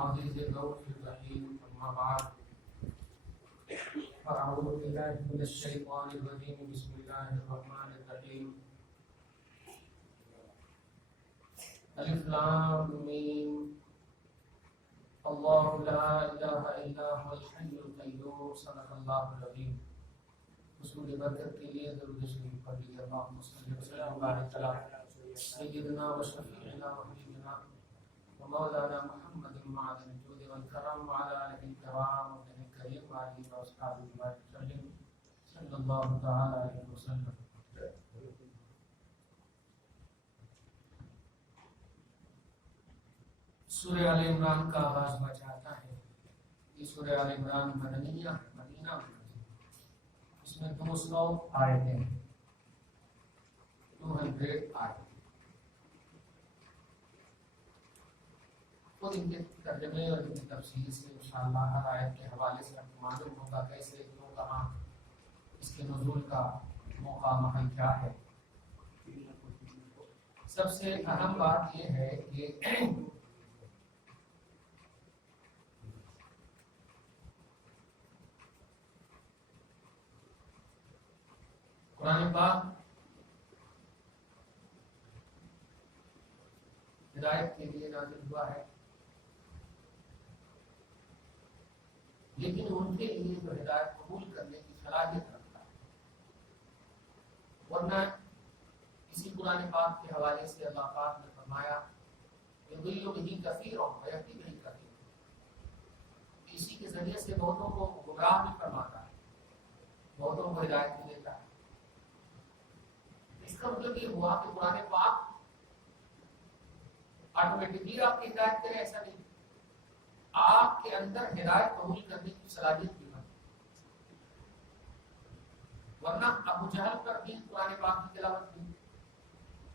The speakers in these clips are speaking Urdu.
العزيز الرؤوف الرحيم أما بعد فأعوذ بالله من الشيطان الرجيم بسم الله الرحمن الرحيم ألف لام ميم الله لا إله إلا هو الحي القيوم صدق الله العظيم. حصول برکت کے لیے درود شریف پڑھ لیجیے. اللهم صل وسلم وبارك على سيدنا وشفيعنا وحبيبنا ومولانا محمد معدن الجود والكرم وعلى آله الكرام وابنه الكريم وعليه وأصحابه وسلم صلى الله تعالى عليه وسلم. سورہ آل عمران کا آغاز ہوا چاہتا ہے. یہ سورہ آل عمران مدنیہ مدینہ، اس میں 200 آیتیں ہیں، 200 آیتیں. خود ان کے ترجمے اور ان کی تفسیر سے انشاءاللہ ہر آیت کے حوالے سے آپ کو معلوم ہوگا کیسے کیوں کہاں اس کے نزول کا موقع محل کیا ہے. سب سے اہم بات یہ ہے کہ قرآن پاک ہدایت کے لیے نازل ہوا ہے، لیکن ان کے لیے جو ہدایت قبول کرنے کی صلاحیت رکھتا ہے. ورنہ اسی قرآن پاک کے حوالے سے اللہ پاک نے فرمایا یضل بہ کثیرا ویہدی بہ کثیرا، اسی کے ذریعے سے بہتوں کو گمراہ بھی فرماتا ہے، بہتوں کو ہدایت بھی دیتا ہے. اس کا مطلب یہ ہوا کہ قرآن پاک آٹومیٹکلی آپ کی ہدایت کرے، ایسا نہیں. آپ کے اندر ہدایت قبول کرنے کی صلاحیت بھی ہے. ورنہ ابو جہل پر بھی قرآن پاک کی تلاوت کی،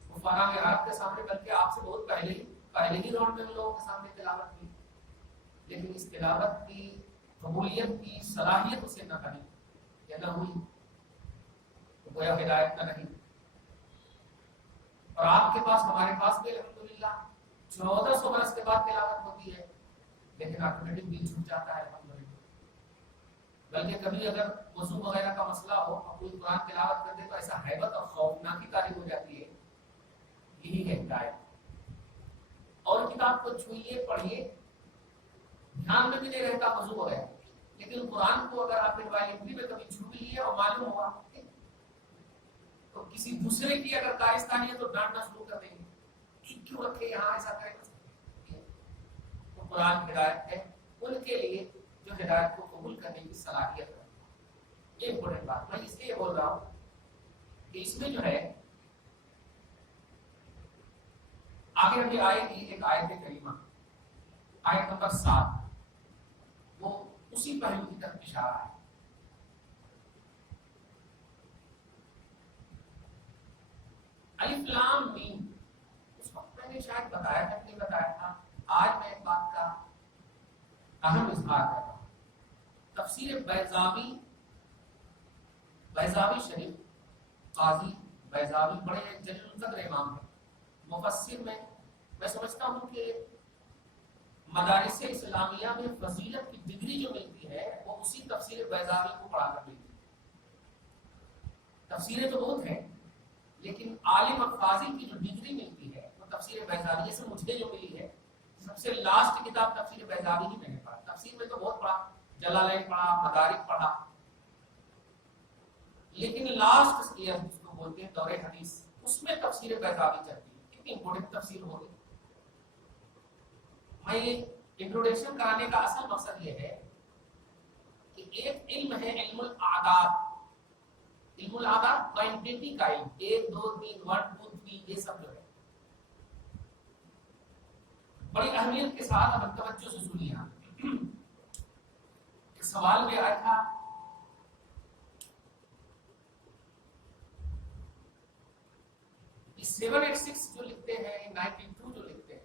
کفارہ عرب کے سامنے، بلکہ آپ سے بہت پہلے ہی راؤنڈ میں لوگوں کے سامنے تلاوت کی، لیکن اس تلاوت کی قبولیت کی صلاحیت اسے نہ کری یا نہ ہوئی تو گویا ہدایت نہ نہیں. اور آپ کے پاس ہمارے پاس بھی الحمدللہ 1400 برس کے بعد تلاوت ہوتی ہے، لیکن آٹومیٹک بھی چھوٹ جاتا ہے الحمدللہ. بلکہ کبھی اگر وضو وغیرہ کا مسئلہ ہو اور کوئی قرآن تلاوت کر دے تو ایسا ہیبت اور خوفناکی طاری ہو جاتی ہے. یہی ہے ہدایت. اور کتاب کو چھوئیے پڑھیے، دھیان میں بھی نہیں رہتا وضو وغیرہ، لیکن قرآن کو اگر آپ نے وائلنٹری میں کبھی چھو لیے اور معلوم ہوا تو کسی دوسرے کی اگر کارستانی ہے تو ڈانٹنا شروع کر دیں گے، کیوں رکھے یہاں، ایسا کرے. تو قرآن ہدایت ہے ان کے لیے جو ہدایت کو قبول کرنے کی صلاحیت ہے. یہ امپورٹنٹ بات میں اس لیے بول رہا ہوں کہ اس میں جو ہے آگے ابھی آئے گی ایک آیت کریمہ، آیت نمبر 7، وہ اسی پہلو کی طرف اشارہ ہے. الف لام میم. اس وقت میں نے شاید بتایا تھا کہ نہیں بتایا تھا، آج میں ایک بات کا اہم اظہار کر رہا ہوں. تفسیر بیضاوی شریف، قاضی بیضاوی بڑے جلیل القدر امام ہیں. مفسر میں سمجھتا ہوں کہ مدارس اسلامیہ میں فضیلت کی ڈگری جو ملتی ہے وہ اسی تفسیر بیضاوی کو پڑھا کر ملتی ہے. تفسیریں تو بہت ہیں، لیکن عالم اور فاضل کی جو ڈگری ملتی ہے وہ تفسیر بیضاوی سے مجھے جو ملی ہے. سب سے لاسٹ کتاب تفسیر بیضاوی ہی میں نے پڑھا. تفسیر میں تو بہت پڑھا، جلالین پڑھا، مدارک پڑھا، لیکن لاسٹ ایئر جس کو بولتے ہیں دور حدیث، اس میں تفسیر بیضاوی چلتی ہے. کتنی امپورٹنٹ تفسیر ہوگی. میں یہ انٹروڈکشن کرانے کا اصل مقصد یہ ہے کہ ایک علم ہے علم الاعداد. علم الاعداد کوانٹٹی کا علم، 1 2 3 1 2 3 یہ سب جو ہے بڑی اہمیت کے ساتھ اب توجہ سے سنیے. ایک سوال میں آیا تھا 786 جو لکھتے ہیں، 92 جو لکھتے ہیں،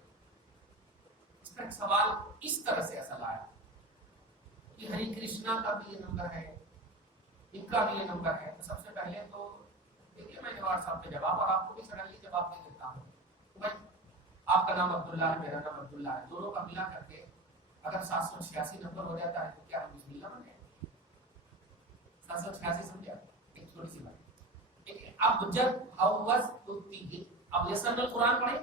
اس کا ایک سوال اس طرح سے اصل آیا کہ ہری کرشنا کا بھی یہ نمبر ہے، ان کا بھی یہ نمبر ہے. تو سب سے پہلے تو دیکھیے میں نے واٹس ایپ پہ جواب، اور آپ کو بھی سڈنلی جواب دے دیتا ہوں. تو میں آپ کا نام عبداللہ ہے، میرا نام عبداللہ ہے، دونوں کا ملا کر کے اگر 786 نمبر ہو جاتا ہے تو کیا ہم بسم اللہ بن جائیں؟ 786 سمجھا؟ ایک چھوٹی سی بات، ابجد حوض تھی. اب یسر القرآن پڑھیں،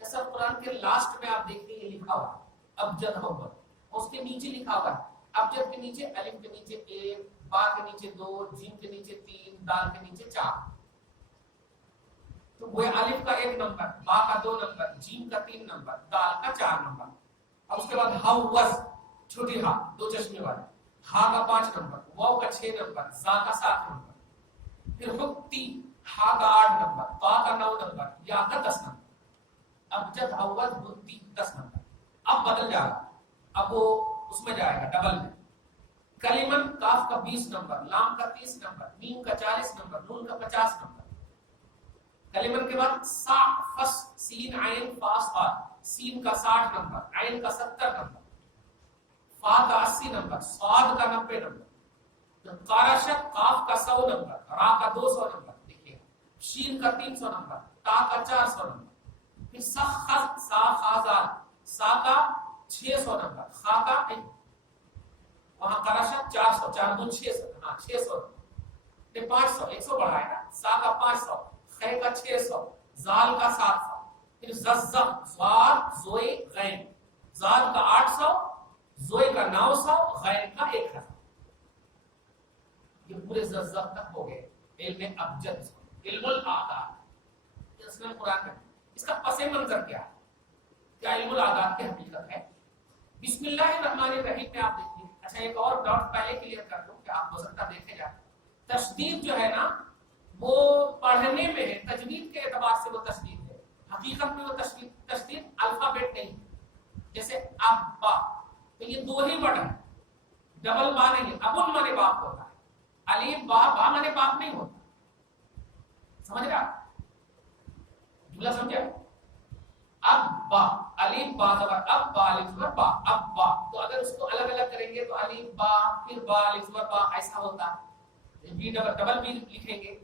یسر القرآن کے لاسٹ میں آپ دیکھیں یہ لکھا ہوا ابجد حوض، اس کے نیچے لکھا ہوا ابجد کے نیچے الف کے نیچے 1، با کے نیچے 2، جیم کے نیچے 3، دال کے نیچے 4. تو وہ الف کا 1 نمبر، با کا 2 نمبر، جیم کا 3 نمبر، دال کا 4 نمبر. اب اس کے بعد حوض چھوٹی ہا 2 چشمے والا، ہا کا 5 نمبر، واو کا 6 نمبر، زا کا 7 نمبر. پھر حتی ہا کا 8 نمبر، با کا 9 نمبر، یا کا 10 نمبر. ابجد حوض حتی 10 نمبر. اب بدل جائے گا، اب وہ اس میں جائے گا ڈبل میں. کلمن کاف کا 20 نمبر، لام کا 30 نمبر، میم کا 40 نمبر، نون کا 50 نمبر. کلمن کے بعد سا فس سین عین فا صاد، سین کا 60 نمبر، عین کا 70 نمبر، فا کا 80 نمبر، صاد کا 90 نمبر. قارشت قاف کا 100 نمبر، را کا 200 نمبر. دیکھیے شین کا 300 نمبر، تا کا 400 نمبر. پھر سخت سا خازان، سا کا 600 نمبر، خا کا وہاں قراشت 400، 4 دو 600، ہاں 600 پھر 500، 100 بڑھائے نا، سا کا 500، خے کا 600، زال کا 700. پھر ززم زوار زوئی غین، زال کا 800، زوئی کا 900، غین کا 1000. یہ پورے ززم تک ہو گئے علم ابجد، علم الاعداد. اس میں قرآن کا اس کا پس منظر کیا ہے؟ کیا علم الاعداد کی حقیقت ہے؟ بسم اللہ الرحمن الرحیم میں آپ دیکھیے. اچھا ایک اور ڈاٹ پہلے کلیئر کر دوں کہ آپ ہو سکتا دیکھے جائے. تشدید جو ہے نا وہ پڑھنے میں ہے، تجوید کے اعتبار سے وہ تشدید ہے، حقیقت میں وہ تشدید الفابیٹ نہیں. جیسے ابا تو یہ 2 ہی ورڈ ہیں، ڈبل با نہیں ہے. ابن مانے باپ ہوتا ہے، الف با، با مانے باپ نہیں ہوتا. سمجھ رہا جملہ سمجھا؟ ابا الف با زبر اب، با الف زبر با، ابا. تو اگر اس کو الگ الگ کریں گے تو الف با پھر با الف زبر با ایسا ہوتا. بی ڈبل بی لکھیں گے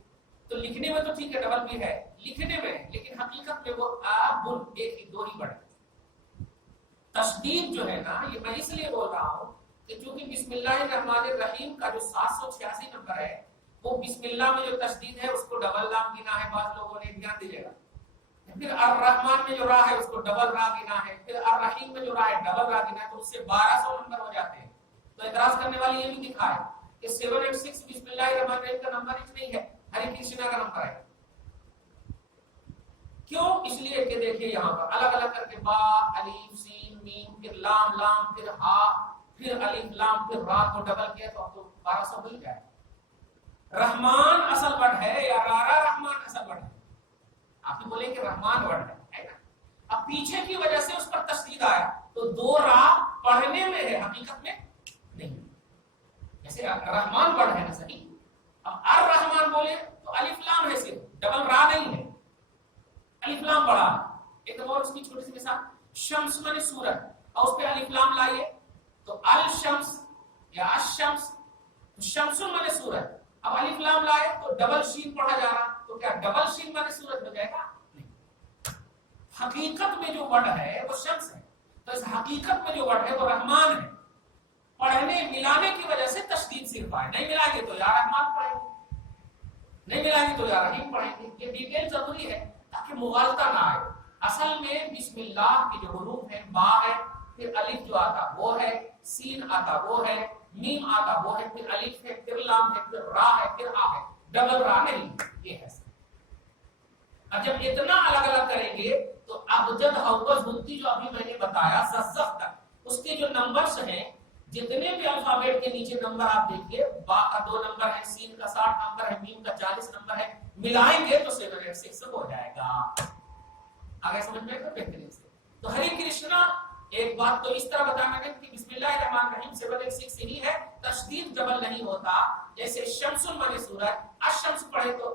تو لکھنے میں تو ٹھیک ہے ڈبل بی ہے لکھنے میں، لیکن حقیقت میں وہ ابن ایک ہی 2 ہی ورڈ ہے. تشدید جو ہے نا یہ میں اس لیے بول رہا ہوں کہ چونکہ بسم اللہ الرحمن الرحیم کا جو 786 نمبر ہے وہ بسم اللہ میں جو تشدید ہے اس کو ڈبل لام گنا ہے. بعض لوگوں نے دھیان دیجیے گا. پھر الرحمن میں جو را ہے اس کو ڈبل را گنا ہے. پھر الرحیم میں جو را ہے ڈبل را گنا ہے، تو اس سے 1200 نمبر ہو جاتے ہیں. تو اعتراض کرنے والی یہ بھی دکھا ہے کہ 786 بسم اللہ الرحمن الرحیم کا نمبر ہی نہیں ہے، ہری کرشنا کا نمبر ہے. کیوں؟ اس لیے کہ دیکھیے یہاں پر الگ الگ کر کے با الف سین میم پھر لام لام پھر ہا پھر الف لام پھر را کو ڈبل کیا تو اب تو 1200 مل جائے. رحمان اصل ورڈ ہے یا رارا رحمان اصل ورڈ ہے؟ آپ بھی بولیں کہ رحمان ورڈ ہے نا. اب پیچھے کی وجہ سے اس پر تشدید آیا تو 2 را پڑھنے میں ہے، حقیقت میں نہیں. جیسے رحمان ورڈ ہے نا صحیح، اب الرحمن بولے تو الف لام ہے صرف، ڈبل را نہیں ہے، الف لام بڑا. ایک اور اس کی چھوٹی سی مثال، شمس مانے سورج اور اس پہ الف لام لائیے تو الشمس یا الشمس، شمس مانے سورج. اب الف لام لائے تو ڈبل شین پڑھا جا رہا، تو کیا ڈبل شین مانے سورج ہو جائے گا؟ نہیں. حقیقت میں جو ورڈ ہے وہ شمس ہے، تو اس حقیقت میں جو ورڈ ہے وہ رحمان ہے. پڑھنے ملانے کی وجہ سے تشدید صرف آئے. نہیں ملائیں گے تو یا رحمان پڑھیں گے، نہیں ملائیں گے تو یا رحیم پڑھیں گے. یہ ڈیٹیل ضروری ہے تاکہ مغالطہ نہ آئے. اصل میں بسم اللہ کے جو حروف ہیں با ہے، پھر الف جو آتا وہ ہے، سین آتا وہ ہے، میم آتا وہ ہے، پھر الف ہے، پھر لام ہے، پھر را ہے، پھر آ ہے. ڈبل را نہیں. یہ ہے. اب جب اتنا الگ الگ کریں گے تو ابجد حوض ہنتی جو ابھی میں نے بتایا ززف تک اس کے جو نمبرز ہیں، جتنے بھی الفابیٹ کے نیچے نمبر آپ دیکھیے، با کا 2 نمبر ہے، سین کا 60 نمبر ہے، میم کا 40 نمبر ہے، ملائیں گے تو 786 ہو جائے گا. آگے سمجھ میں آئے بہترین سے. تو ہری کرشنا ایک بات تو اس طرح بتانا ہے کہ بسم اللہ الرحمن الرحیم 786 ہی ہے، تشدید ڈبل نہیں ہوتا. جیسے شمس مانے سورج، الشمس پڑھے تو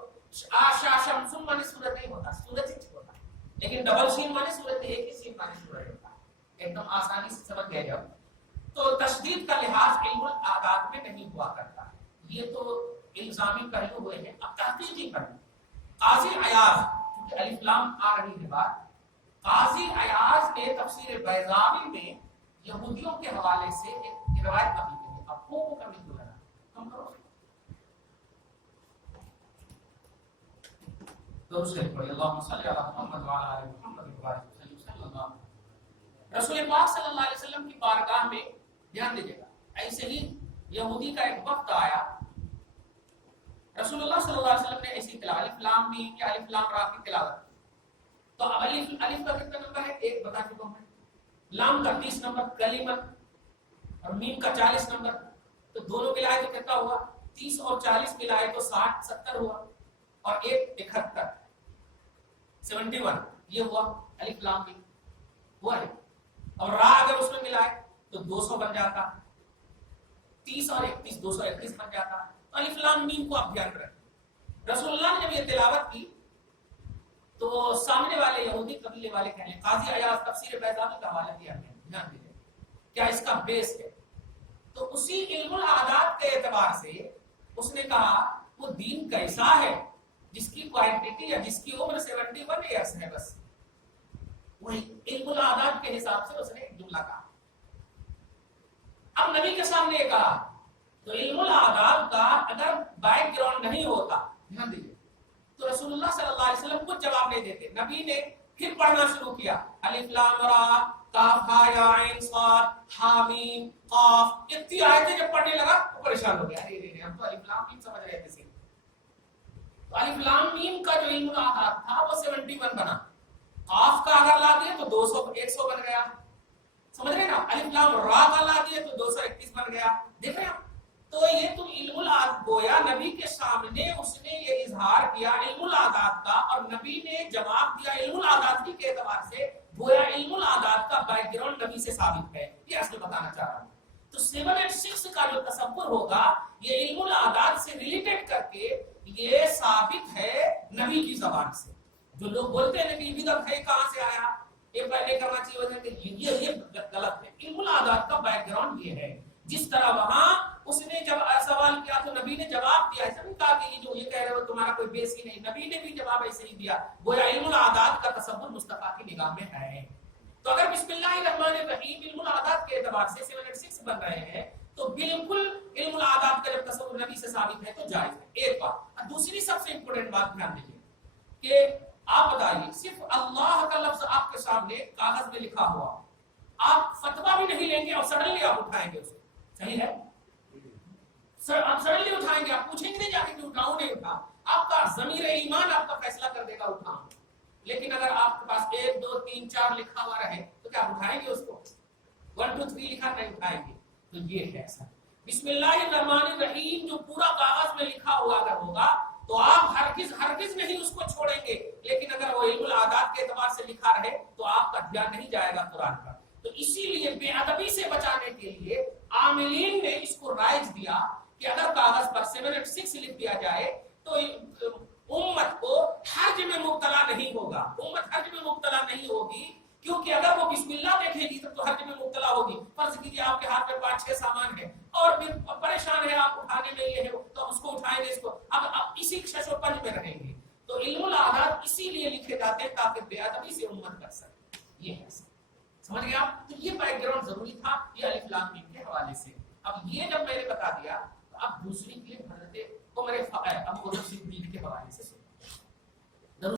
آشا شمس مانے سورج نہیں ہوتا، سورج ہی ہوتا. لیکن ڈبل شین مانے سورج ایک ہی شین مانے سورج ہوتا. ایک دم آسانی سے سمجھ گئے جب. تو تشدید کا لحاظ علم الاعداد میں نہیں ہوا کرتا ہے. یہ تو الزامی پہلو ہوئے ہیں. اب تحقیقی پہلو، قاضی عیاض، کیونکہ الف لام آ رہی ہے بات، قاضی عیاض نے تفسیر بیضاوی میں یہودیوں کے حوالے سے ایک روایت نقل کی ہے، اب کو کمی تو لگا کم کرو تو اس سے پڑھی اللہم صلی علی محمد وعلی آل محمد وبارک وسلم صلی اللہ علیہ وسلم۔ رسول پاک صلی اللہ علیہ وسلم کی بارگاہ میں دھیان دیجیے گا، ایسے ہی یہودی کا ایک وقت آیا، رسول اللہ صلی اللہ علیہ وسلم نے ایسی تلاوت الف لام میم یا الف لام را کی تلاوت کی، تو اب الف کا کتنا نمبر ہے؟ ایک بتا چکا ہوں میں، لام کا 30 نمبر کلمہ اور میم کا 40 نمبر، تو دونوں ملائے تو کتنا ہوا؟ 30 اور 40 ملائے تو 60 70 ہوا، اور ایک 71 71 یہ ہوا الف لام میم ہوا ہے، اور را اگر اس میں ملائے تو 200 بن جاتا، 30 اور 31 231 بن جاتا۔ الف لام میم کو آپ دھیان رکھیں، رسول اللہ نے جب یہ تلاوت کی تو سامنے والے یہودی قبیلے والے کہنے، قاضی عیاض تفسیر بیضاوی کا حوالہ دیا ہے، دھیان دیجیے کیا اس کا بیس ہے، تو اسی علم العادات کے اعتبار سے اس نے کہا وہ دین کیسا ہے جس کی کوانٹٹی یا جس کی عمر 71 ایئرس ہے، بس وہی علم العادات کے حساب سے اس نے ایک جملہ کہا۔ اب نبی کے سامنے یہ کہا تو علم العادات کا اگر بیک گراؤنڈ نہیں ہوتا، دھیان دیجیے، تو رسول اللہ صلی اللہ علیہ وسلم کچھ جواب نہیں دیتے، نبی نے پھر پڑھنا شروع کیا، الف لام را کاف ہا یا عین صاد حا میم قاف، اتنی آیتیں جب پڑھنے لگا تو پریشان ہو گیا، ارے ہم تو الف لام میم سمجھ رہے تھے، تو الف لام میم کا جو علم العادات تھا وہ 71 بنا، قاف کا اگر لا دیے تو 200 100 بن گیا، سمجھ رہے نا، الف لام را کا لا دیے تو 231 بن گیا، دیکھ رہے ہیں آپ، تو یہ تو علم العادات گویا نبی کے سامنے اس نے یہ اظہار کیا علم العادات کا، اور نبی نے جواب دیا علم العادات کے اعتبار سے، گویا علم العادات کا بیک گراؤنڈ نبی سے ثابت ہے، یہ اصل بتانا چاہ رہا ہوں۔ تو 786 کا جو تصور ہوگا یہ علم العادات سے ریلیٹڈ کر کے یہ ثابت ہے نبی کی زبان سے، جو لوگ بولتے ہیں کہ یہ بدعت ہے کہاں سے آیا، یہ پہلے کرنا چاہیے وجہ کہ یہ غلط ہے، علم العادات کا بیک گراؤنڈ یہ ہے، جس طرح وہاں اس نے جب سوال کیا تو نبی نے جواب دیا، ایسا نہیں کہا کہ یہ جو یہ کہہ رہے ہو تمہارا کوئی بیس ہی نہیں، نبی نے بھی جواب ایسے ہی دیا، گویا علم العادات کا تصور مصطفیٰ کی نگاہ میں ہے۔ تو اگر بسم اللہ الرحمن الرحیم علم العادات کے اعتبار سے 786 بن رہے ہیں تو بالکل علم العادات کا جب تصور نبی سے ثابت ہے تو جائز ہے، ایک بات۔ دوسری سب سے امپورٹنٹ بات دھیان دیجیے کہ آپ بتائیے صرف اللہ کا لفظ آپ کے سامنے کاغذ میں لکھا ہوا، آپ فتویٰ بھی نہیں لیں گے اور سڈنلی آپ اٹھائیں گے اسے، صحیح ہے؟ آپ سڈنلی اٹھائیں گے، آپ پوچھیں گے نہیں جا کے کہ اٹھاؤں نہیں اٹھا، آپ کا ضمیر ایمان آپ کا فیصلہ کر دے گا اٹھاؤں، لیکن اگر آپ کے پاس 1 2 3 4 لکھا ہوا رہے تو کیا اٹھائیں گے اس کو؟ 1 2 3 لکھا نہیں اٹھائیں گے، تو یہ ہے ایسا۔ بسم اللہ الرحمن الرحیم جو پورا کاغذ میں لکھا ہوا اگر ہوگا تو آپ ہرگز نہیں اس کو چھوڑیں گے، لیکن اگر وہ علم العادات کے اعتبار سے لکھا رہے تو آپ کا دھیان نہیں جائے گا قرآن پر۔ تو اسی لیے بے ادبی سے بچانے کے لیے عاملین نے اس کو رائج دیا کہ اگر کاغذ پر 786 لکھ دیا جائے تو امت کو حرج میں مبتلا نہیں ہوگا، امت حرج میں مبتلا نہیں ہوگی، کیونکہ اگر وہ بسم اللہ دیکھے گی تو حرج میں مبتلا ہوگی۔ فرض کیجیے آپ کے ہاتھ میں 5 6 سامان ہے اور پھر پریشان ہے آپ اٹھانے میں، یہ ہے تو اس کو اٹھائیں گے، اس کو اب اسی شش و پنج میں رہیں گے۔ تو علم العادات اسی لیے لکھے جاتے ہیں تاکہ بے ادبی سے امت کر سکے، یہ ہے سمجھ گئے آپ؟ تو یہ بیک گراؤنڈ ضروری تھا یہ الف لام میم کے حوالے سے۔ اب یہ جب میں نے بتا دیا تو اب دوسری کلپ حضرت عمر ابو بکر صدیق کے حوالے سے